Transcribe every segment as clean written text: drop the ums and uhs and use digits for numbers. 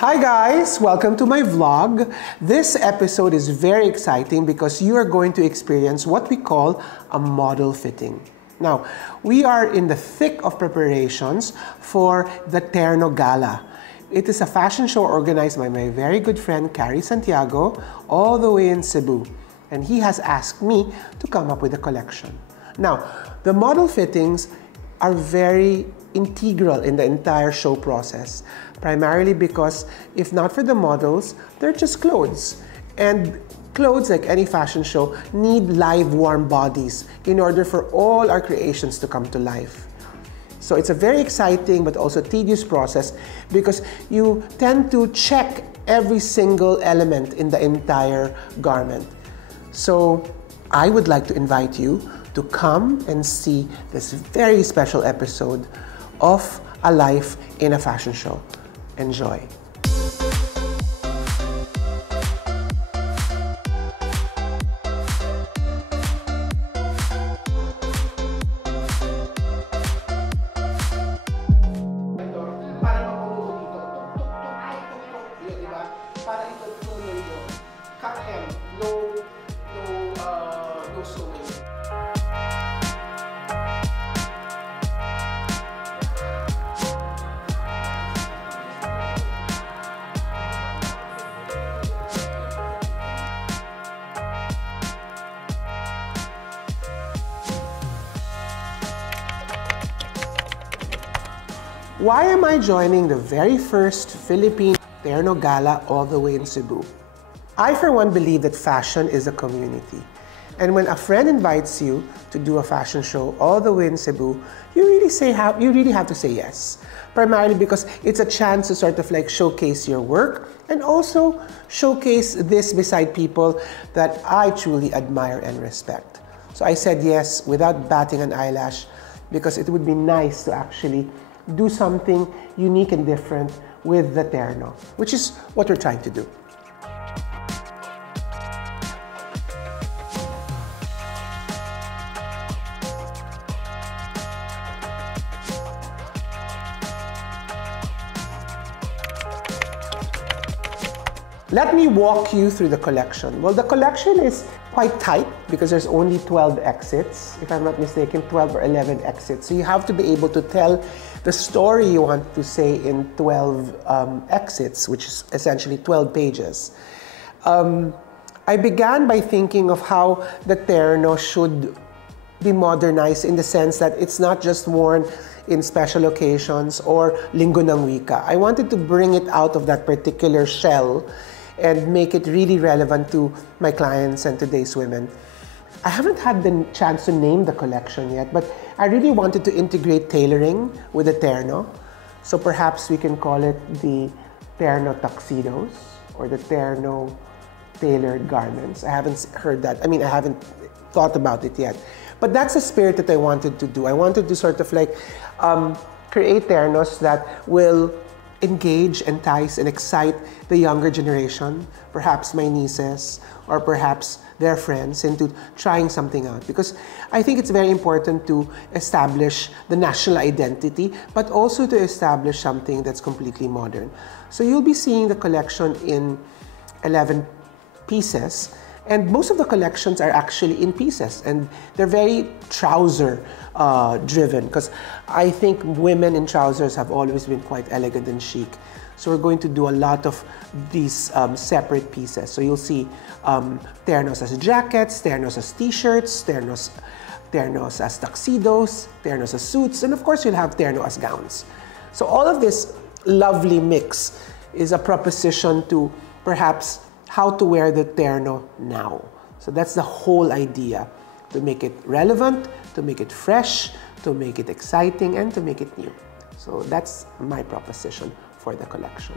Hi guys! Welcome to my vlog. This episode is very exciting because you are going to experience what we call a model fitting. Now, we are in the thick of preparations for the Terno Gala. It is a fashion show organized by my very good friend Carrie Santiago all the way in Cebu. And he has asked me to come up with a collection. Now, the model fittings are very integral in the entire show process, primarily because if not for the models, they're just clothes. And clothes, like any fashion show, need live, warm bodies in order for all our creations to come to life. So it's a very exciting but also tedious process because you tend to check every single element in the entire garment. So I would like to invite you to come and see this very special episode of A Life in a Fashion Show. Enjoy. Why am I joining the very first Philippine Terno Gala all the way in Cebu? I, for one, believe that fashion is a community. And when a friend invites you to do a fashion show all the way in Cebu, you really have to say yes. Primarily because it's a chance to sort of like showcase your work and also showcase this beside people that I truly admire and respect. So I said yes without batting an eyelash because it would be nice to actually do something unique and different with the Terno, which is what we're trying to do. Let me walk you through the collection. Well, the collection is quite tight because there's only 12 exits, if I'm not mistaken, 12 or 11 exits. So you have to be able to tell the story you want to say in 12 exits, which is essentially 12 pages. I began by thinking of how the Terno should be modernized in the sense that it's not just worn in special occasions or Linggo ng Wika. I wanted to bring it out of that particular shell and make it really relevant to my clients and today's women. I haven't had the chance to name the collection yet, but I really wanted to integrate tailoring with the Terno. So perhaps we can call it the Terno tuxedos or the Terno tailored garments. I haven't heard that. I mean, I haven't thought about it yet. But that's the spirit that I wanted to do. I wanted to sort of like create Ternos that will engage, entice, and excite the younger generation, perhaps my nieces, or perhaps their friends, into trying something out. Because I think it's very important to establish the national identity, but also to establish something that's completely modern. So you'll be seeing the collection in 11 pieces, and most of the collections are actually in pieces, and they're very trouser driven, because I think women in trousers have always been quite elegant and chic. So we're going to do a lot of these separate pieces. So you'll see Ternos as jackets, Ternos as t-shirts, Ternos as tuxedos, Ternos as suits, and of course you'll have Terno as gowns. So all of this lovely mix is a proposition to perhaps how to wear the Terno now. So that's the whole idea, to make it relevant, to make it fresh, to make it exciting, and to make it new. So that's my proposition for the collection.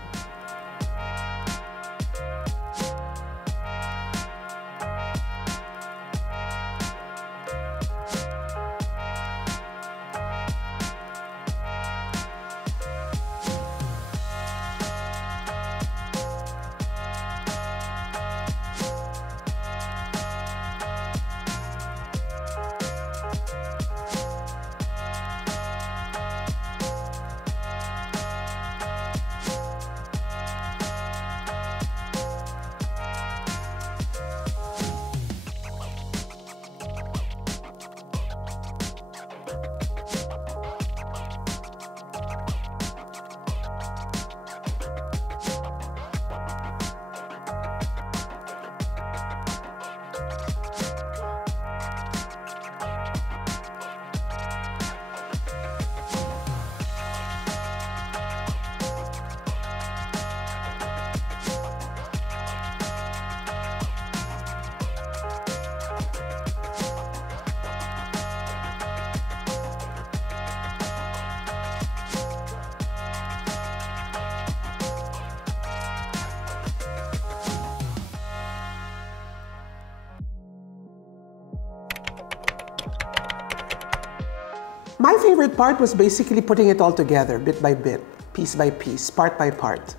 My favorite part was basically putting it all together, bit by bit, piece by piece, part by part.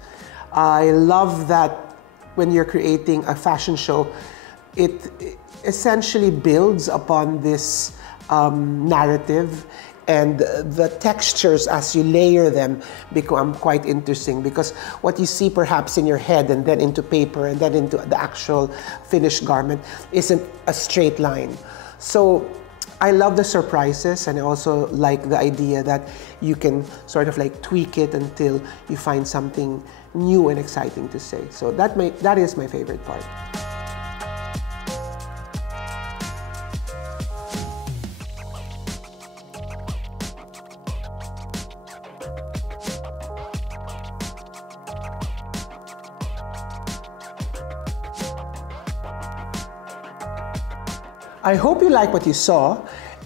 I love that when you're creating a fashion show, it essentially builds upon this narrative, and the textures as you layer them become quite interesting, because what you see perhaps in your head and then into paper and then into the actual finished garment isn't a straight line. So I love the surprises, and I also like the idea that you can sort of like tweak it until you find something new and exciting to say. So that is my favorite part. I hope you like what you saw,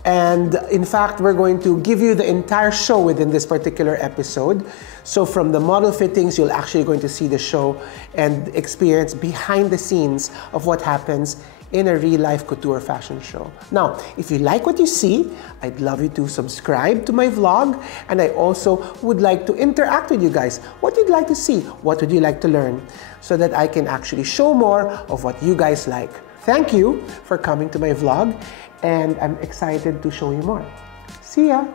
and in fact, we're going to give you the entire show within this particular episode. So from the model fittings, you're actually going to see the show and experience behind the scenes of what happens in a real-life couture fashion show. Now, if you like what you see, I'd love you to subscribe to my vlog, and I also would like to interact with you guys. What you'd like to see, what would you like to learn, so that I can actually show more of what you guys like. Thank you for coming to my vlog, and I'm excited to show you more. See ya!